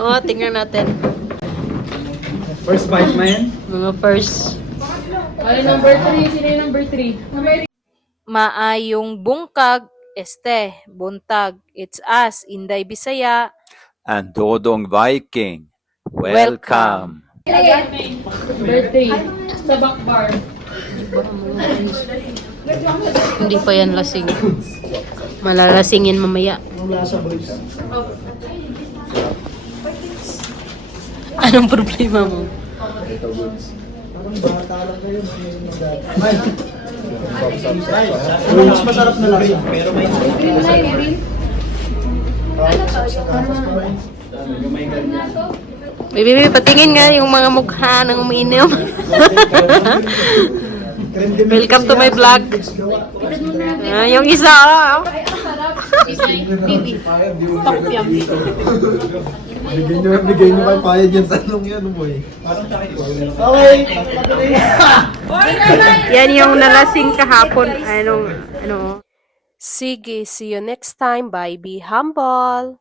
Oh, tingnan natin. First bite mo yan? Mga first. Ay, number 3. Sino yung number 3? Maayong bungkag, buntag. It's us, Inday Bisaya. And Dodong Viking. Welcome. Number 3. Sa back bar. Hindi pa yan lasing. Malalasingin mamaya. Anong problema mo? Mas masarap na lang. Pero may Green na, green. Bibi, patingin nga yung mga mukha ng umiinom. Welcome to my vlog. Yung isa, oh. Bigay nyo kayo payad yan sa anong yan, boy. Okay. Yan yung nalasing kahapon. Ano. Sige, see you next time. Bye, be humble.